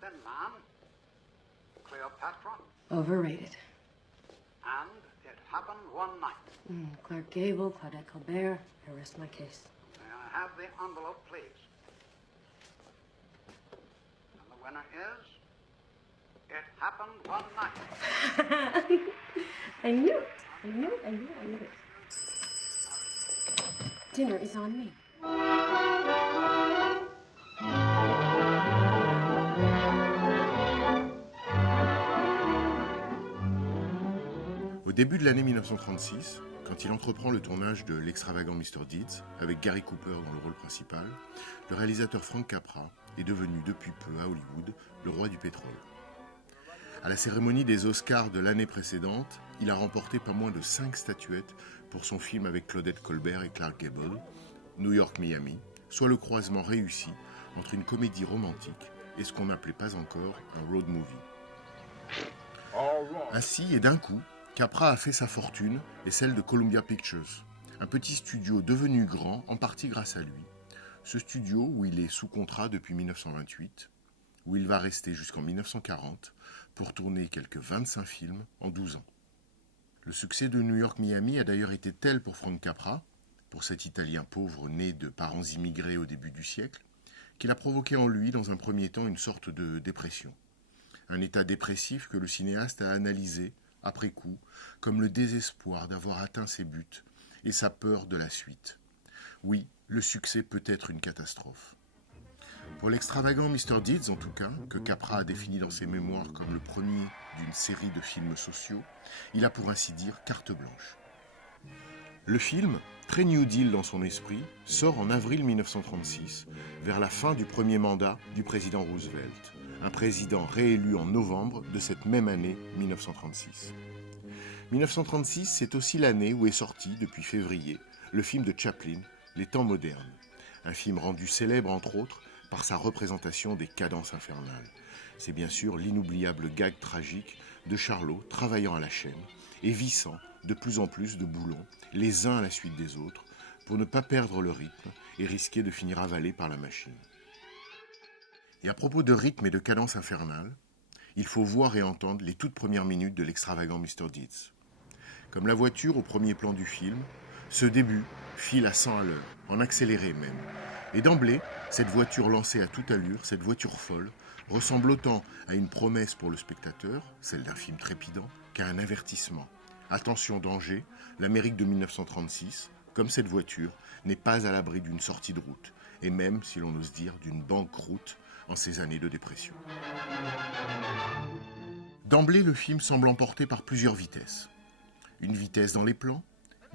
thin man, Cleopatra. Overrated. And it happened one night. Clark Gable, Claudette Colbert. I rest my case. May I have the envelope, please? And the winner is... It happened one night. I knew it. I knew it. I knew it. I knew it. Dinner is on me. Au début de l'année 1936, quand il entreprend le tournage de L'extravagant Mr. Deeds, avec Gary Cooper dans le rôle principal, le réalisateur Frank Capra est devenu depuis peu à Hollywood le roi du pétrole. À la cérémonie des Oscars de l'année précédente, il a remporté pas moins de 5 statuettes pour son film avec Claudette Colbert et Clark Gable, New York-Miami, soit le croisement réussi entre une comédie romantique et ce qu'on n'appelait pas encore un road movie. Ainsi, et d'un coup, Capra a fait sa fortune et celle de Columbia Pictures, un petit studio devenu grand en partie grâce à lui. Ce studio où il est sous contrat depuis 1928, où il va rester jusqu'en 1940 pour tourner quelques 25 films en 12 ans. Le succès de New York-Miami a d'ailleurs été tel pour Frank Capra, pour cet Italien pauvre né de parents immigrés au début du siècle, qu'il a provoqué en lui dans un premier temps une sorte de dépression. Un état dépressif que le cinéaste a analysé, après coup, comme le désespoir d'avoir atteint ses buts et sa peur de la suite. Oui, le succès peut être une catastrophe. Pour l'extravagant Mr. Deeds, en tout cas, que Capra a défini dans ses mémoires comme le premier d'une série de films sociaux, il a pour ainsi dire carte blanche. Le film, très New Deal dans son esprit, sort en avril 1936, vers la fin du premier mandat du président Roosevelt, un président réélu en novembre de cette même année 1936. 1936, c'est aussi l'année où est sorti, depuis février, le film de Chaplin, Les temps modernes, un film rendu célèbre, entre autres, par sa représentation des cadences infernales. C'est bien sûr l'inoubliable gag tragique de Charlot travaillant à la chaîne et vissant de plus en plus de boulons, les uns à la suite des autres, pour ne pas perdre le rythme et risquer de finir avalé par la machine. Et à propos de rythme et de cadence infernale, il faut voir et entendre les toutes premières minutes de l'extravagant Mr. Deeds. Comme la voiture au premier plan du film, ce début file à 100 à l'heure, en accéléré même. Et d'emblée, cette voiture lancée à toute allure, cette voiture folle, ressemble autant à une promesse pour le spectateur, celle d'un film trépidant, qu'à un avertissement. Attention danger, l'Amérique de 1936, comme cette voiture, n'est pas à l'abri d'une sortie de route, et même, si l'on ose dire, d'une banqueroute en ces années de dépression. D'emblée, le film semble emporté par plusieurs vitesses. Une vitesse dans les plans,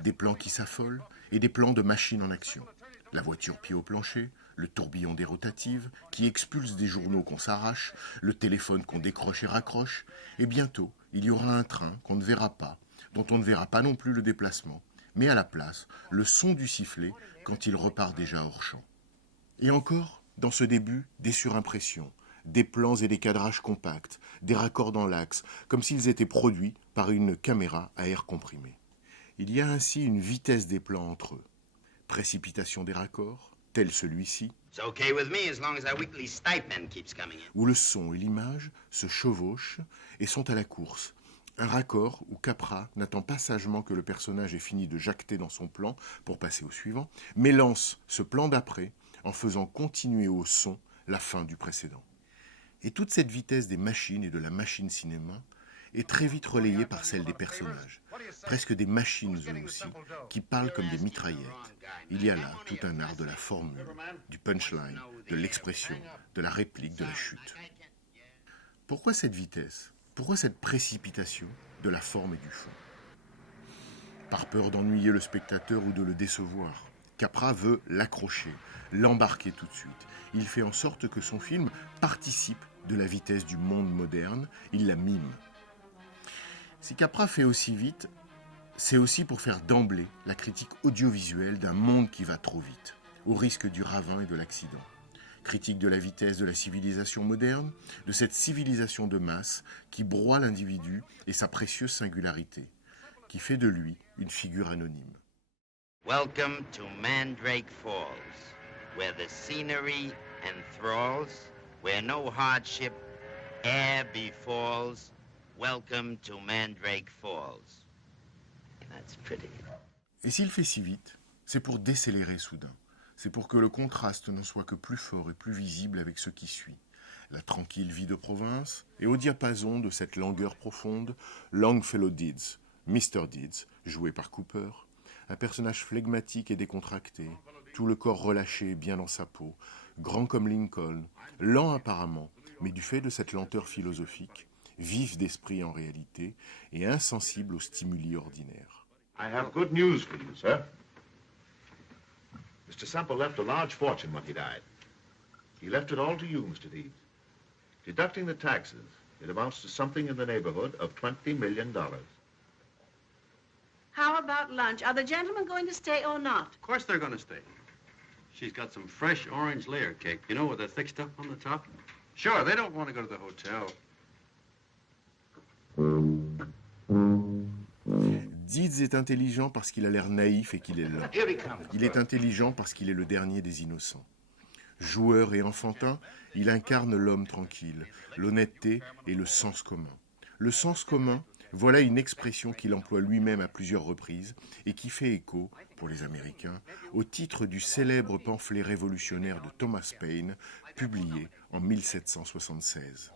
des plans qui s'affolent, et des plans de machines en action. La voiture pied au plancher, le tourbillon des rotatives, qui expulse des journaux qu'on s'arrache, le téléphone qu'on décroche et raccroche, et bientôt, il y aura un train qu'on ne verra pas, dont on ne verra pas non plus le déplacement, mais à la place, le son du sifflet quand il repart déjà hors champ. Et encore, dans ce début, des surimpressions, des plans et des cadrages compacts, des raccords dans l'axe, comme s'ils étaient produits par une caméra à air comprimé. Il y a ainsi une vitesse des plans entre eux. Précipitation des raccords, tel celui-ci, où le son et l'image se chevauchent et sont à la course. Un raccord où Capra n'attend pas sagement que le personnage ait fini de jacter dans son plan pour passer au suivant, mais lance ce plan d'après en faisant continuer au son la fin du précédent. Et toute cette vitesse des machines et de la machine cinéma est très vite relayée par celle des personnages, presque des machines eux aussi, qui parlent comme des mitraillettes. Il y a là tout un art de la formule, du punchline, de l'expression, de la réplique, de la chute. Pourquoi cette vitesse ? Pourquoi cette précipitation de la forme et du fond ? Par peur d'ennuyer le spectateur ou de le décevoir, Capra veut l'accrocher, l'embarquer tout de suite. Il fait en sorte que son film participe de la vitesse du monde moderne, il la mime. Si Capra fait aussi vite, c'est aussi pour faire d'emblée la critique audiovisuelle d'un monde qui va trop vite, au risque du ravin et de l'accident. Critique de la vitesse de la civilisation moderne, de cette civilisation de masse qui broie l'individu et sa précieuse singularité, qui fait de lui une figure anonyme. Welcome to Mandrake Falls, where the scenery enthralls Where no hardship e'er befalls, welcome to Mandrake Falls. That's pretty. Et s'il fait si vite, c'est pour décélérer soudain. C'est pour que le contraste ne soit que plus fort et plus visible avec ce qui suit. La tranquille vie de province, et au diapason de cette langueur profonde, Longfellow Deeds, Mr. Deeds, joué par Cooper, un personnage flegmatique et décontracté, tout le corps relâché bien dans sa peau, grand comme Lincoln, lent apparemment, mais du fait de cette lenteur philosophique, vif d'esprit en réalité, et insensible aux stimuli ordinaires. I have good news for you, sir. Mr. Semple left a large fortune when he died. He left it all to you, Mr. Deeds. Deducting the taxes, it amounts to something in the neighborhood of $20 million. How about lunch? Are the gentlemen going to stay or not? Of course they're going to stay. She's got some fresh orange layer cake, you know, with the thick stuff on the top. Sure, they don't want to go to the hotel. Deeds est intelligent parce qu'il a l'air naïf et qu'il est lent. Il est intelligent parce qu'il est le dernier des innocents. Joueur et enfantin, il incarne l'homme tranquille, l'honnêteté et le sens commun. Le sens commun, voilà une expression qu'il emploie lui-même à plusieurs reprises et qui fait écho, pour les Américains, au titre du célèbre pamphlet révolutionnaire de Thomas Paine, publié en 1776.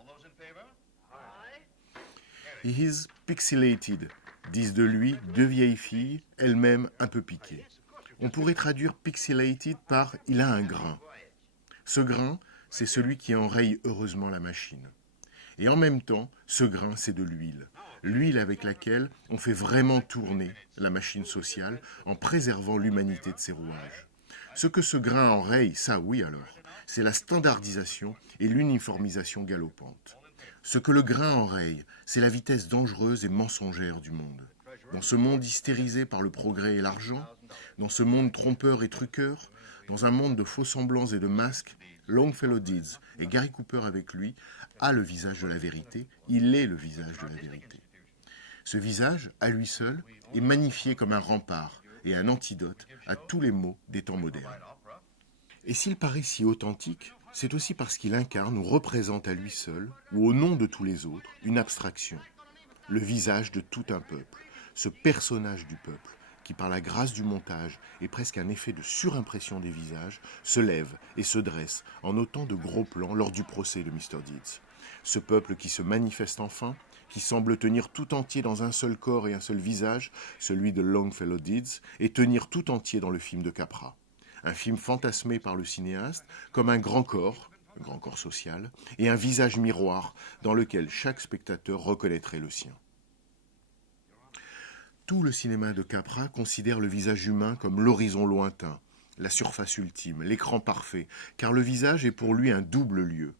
He is pixelated, disent de lui deux vieilles filles, elles-mêmes un peu piquées. On pourrait traduire pixelated par « il a un grain ». Ce grain, c'est celui qui enraye heureusement la machine. Et en même temps, ce grain, c'est de l'huile. L'huile avec laquelle on fait vraiment tourner la machine sociale en préservant l'humanité de ses rouages. Ce que ce grain enraye, ça oui alors, c'est la standardisation et l'uniformisation galopante. Ce que le grain enraye, c'est la vitesse dangereuse et mensongère du monde. Dans ce monde hystérisé par le progrès et l'argent, dans ce monde trompeur et truqueur, dans un monde de faux-semblants et de masques, Longfellow Deeds, et Gary Cooper avec lui, a le visage de la vérité, il est le visage de la vérité. Ce visage, à lui seul, est magnifié comme un rempart et un antidote à tous les maux des temps modernes. Et s'il paraît si authentique, c'est aussi parce qu'il incarne ou représente à lui seul, ou au nom de tous les autres, une abstraction, le visage de tout un peuple, ce personnage du peuple, qui par la grâce du montage et presque un effet de surimpression des visages, se lève et se dresse en autant de gros plans lors du procès de Mr. Deeds. Ce peuple qui se manifeste enfin, qui semble tenir tout entier dans un seul corps et un seul visage, celui de Longfellow Deeds, et tenir tout entier dans le film de Capra. Un film fantasmé par le cinéaste comme un grand corps social, et un visage miroir dans lequel chaque spectateur reconnaîtrait le sien. Tout le cinéma de Capra considère le visage humain comme l'horizon lointain, la surface ultime, l'écran parfait, car le visage est pour lui un double lieu.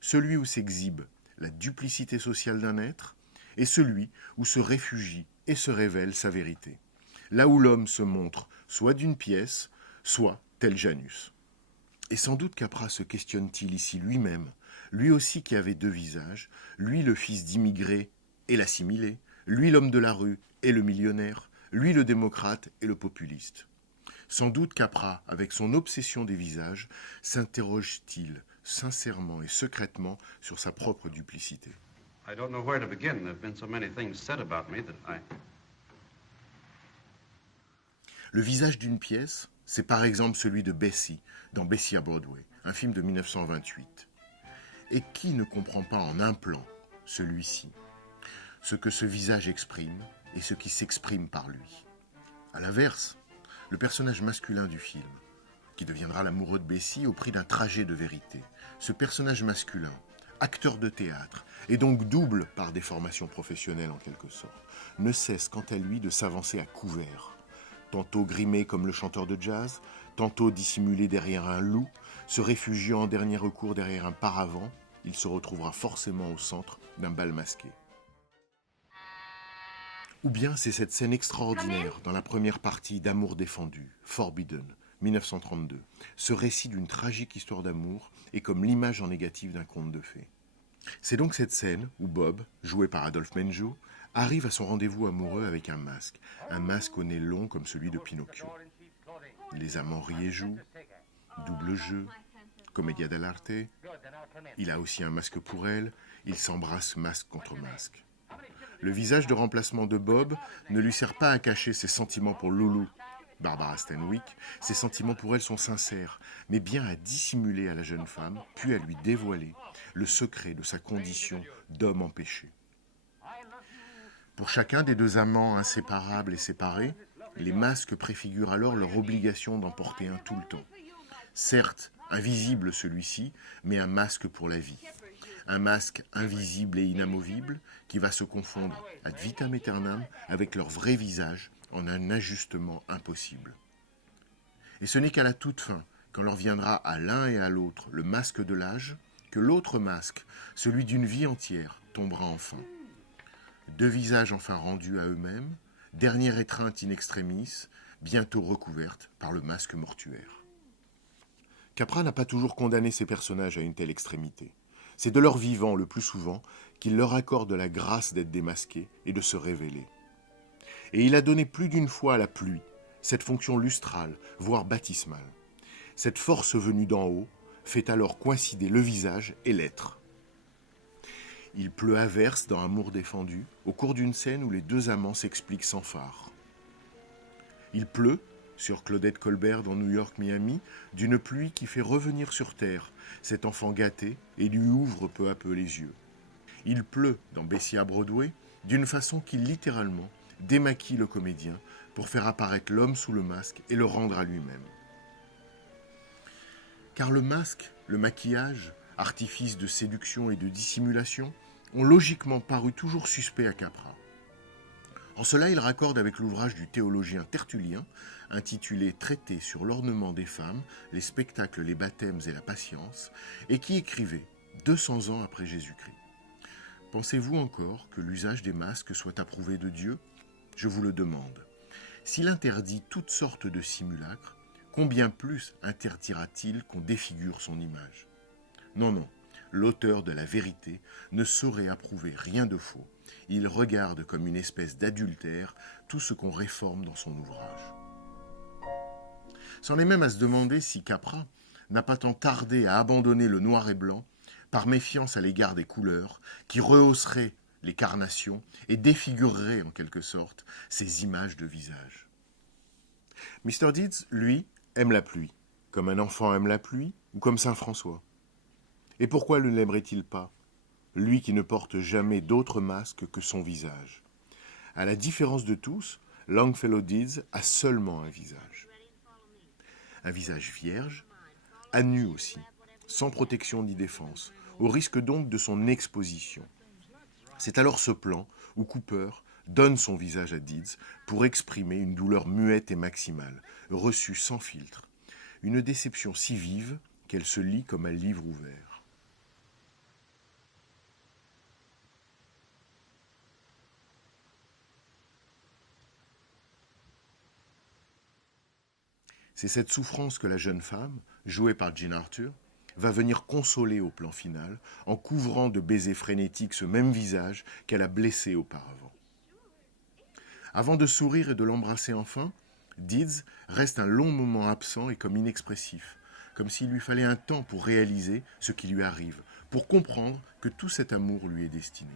Celui où s'exhibe la duplicité sociale d'un être, et celui où se réfugie et se révèle sa vérité. Là où l'homme se montre soit d'une pièce, soit tel Janus. Et sans doute Capra se questionne-t-il ici lui-même, lui aussi qui avait deux visages, lui le fils d'immigré et l'assimilé, lui l'homme de la rue et le millionnaire, lui le démocrate et le populiste. Sans doute Capra, avec son obsession des visages, s'interroge-t-il sincèrement et secrètement sur sa propre duplicité. I don't know where to begin. There have been so many things said about me that I... Le visage d'une pièce, c'est par exemple celui de Bessie, dans Bessie à Broadway, un film de 1928. Et qui ne comprend pas en un plan celui-ci, ce que ce visage exprime et ce qui s'exprime par lui. À l'inverse, le personnage masculin du film, qui deviendra l'amoureux de Bessie au prix d'un trajet de vérité, ce personnage masculin, acteur de théâtre, et donc double par des formations professionnelles en quelque sorte, ne cesse quant à lui de s'avancer à couvert, tantôt grimé comme le chanteur de jazz, tantôt dissimulé derrière un loup, se réfugiant en dernier recours derrière un paravent, il se retrouvera forcément au centre d'un bal masqué. Ou bien c'est cette scène extraordinaire dans la première partie d'Amour défendu, Forbidden, 1932. Ce récit d'une tragique histoire d'amour est comme l'image en négatif d'un conte de fées. C'est donc cette scène où Bob, joué par Adolphe Menjou, arrive à son rendez-vous amoureux avec un masque au nez long comme celui de Pinocchio. Les amants rient et jouent, double jeu, commedia dell'arte. Il a aussi un masque pour elle. Ils s'embrassent masque contre masque. Le visage de remplacement de Bob ne lui sert pas à cacher ses sentiments pour Lulu, Barbara Stanwyck. Ses sentiments pour elle sont sincères, mais bien à dissimuler à la jeune femme, puis à lui dévoiler le secret de sa condition d'homme empêché. Pour chacun des deux amants inséparables et séparés, les masques préfigurent alors leur obligation d'en porter un tout le temps. Certes, invisible celui-ci, mais un masque pour la vie. Un masque invisible et inamovible qui va se confondre ad vitam aeternam avec leur vrai visage en un ajustement impossible. Et ce n'est qu'à la toute fin, quand leur viendra à l'un et à l'autre le masque de l'âge, que l'autre masque, celui d'une vie entière, tombera enfin. Deux visages enfin rendus à eux-mêmes, dernière étreinte in extremis, bientôt recouverte par le masque mortuaire. Capra n'a pas toujours condamné ses personnages à une telle extrémité. C'est de leur vivant, le plus souvent, qu'il leur accorde la grâce d'être démasqués et de se révéler. Et il a donné plus d'une fois à la pluie cette fonction lustrale, voire baptismale. Cette force venue d'en haut fait alors coïncider le visage et l'être. Il pleut à verse dans Amour défendu, au cours d'une scène où les deux amants s'expliquent sans phare. Il pleut, sur Claudette Colbert dans New York, Miami, d'une pluie qui fait revenir sur terre cet enfant gâté et lui ouvre peu à peu les yeux. Il pleut dans Bessie à Broadway d'une façon qui littéralement démaquille le comédien pour faire apparaître l'homme sous le masque et le rendre à lui-même. Car le masque, le maquillage, artifice de séduction et de dissimulation, ont logiquement paru toujours suspects à Capra. En cela, il raccorde avec l'ouvrage du théologien Tertullien, intitulé « Traité sur l'ornement des femmes, les spectacles, les baptêmes et la patience », et qui écrivait 200 ans après Jésus-Christ. Pensez-vous encore que l'usage des masques soit approuvé de Dieu ? Je vous le demande. S'il interdit toutes sortes de simulacres, combien plus interdira-t-il qu'on défigure son image ? Non, non, l'auteur de la vérité ne saurait approuver rien de faux. Il regarde comme une espèce d'adultère tout ce qu'on réforme dans son ouvrage. C'en est même à se demander si Capra n'a pas tant tardé à abandonner le noir et blanc par méfiance à l'égard des couleurs qui rehausseraient les carnations et défigureraient en quelque sorte ces images de visage. Mr. Deeds, lui, aime la pluie, comme un enfant aime la pluie ou comme Saint François. Et pourquoi ne l'aimerait-il pas, lui qui ne porte jamais d'autre masque que son visage? À la différence de tous, Longfellow Deeds a seulement un visage. Un visage vierge, à nu aussi, sans protection ni défense, au risque donc de son exposition. C'est alors ce plan où Cooper donne son visage à Deeds pour exprimer une douleur muette et maximale, reçue sans filtre, une déception si vive qu'elle se lit comme un livre ouvert. C'est cette souffrance que la jeune femme, jouée par Jean Arthur, va venir consoler au plan final en couvrant de baisers frénétiques ce même visage qu'elle a blessé auparavant. Avant de sourire et de l'embrasser enfin, Deeds reste un long moment absent et comme inexpressif, comme s'il lui fallait un temps pour réaliser ce qui lui arrive, pour comprendre que tout cet amour lui est destiné.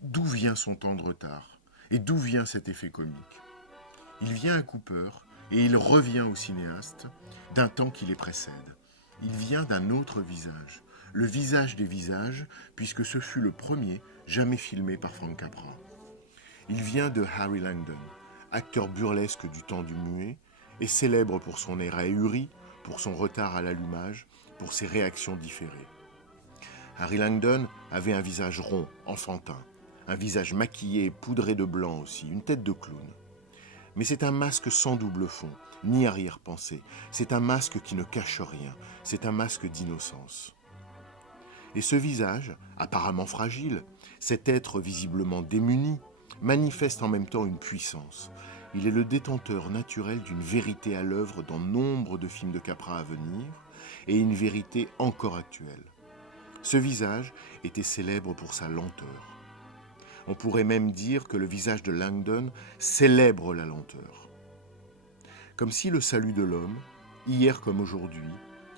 D'où vient son temps de retard? Et d'où vient cet effet comique? Il vient à Cooper et il revient au cinéaste d'un temps qui les précède. Il vient d'un autre visage, le visage des visages, puisque ce fut le premier jamais filmé par Frank Capra. Il vient de Harry Langdon, acteur burlesque du temps du muet, et célèbre pour son air ahuri, pour son retard à l'allumage, pour ses réactions différées. Harry Langdon avait un visage rond, enfantin, un visage maquillé et poudré de blanc aussi, une tête de clown. Mais c'est un masque sans double fond, ni arrière-pensée. C'est un masque qui ne cache rien. C'est un masque d'innocence. Et ce visage, apparemment fragile, cet être visiblement démuni, manifeste en même temps une puissance. Il est le détenteur naturel d'une vérité à l'œuvre dans nombre de films de Capra à venir, et une vérité encore actuelle. Ce visage était célèbre pour sa lenteur. On pourrait même dire que le visage de Langdon célèbre la lenteur. Comme si le salut de l'homme, hier comme aujourd'hui,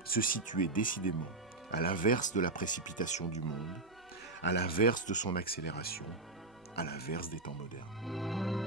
se situait décidément à l'inverse de la précipitation du monde, à l'inverse de son accélération, à l'inverse des temps modernes.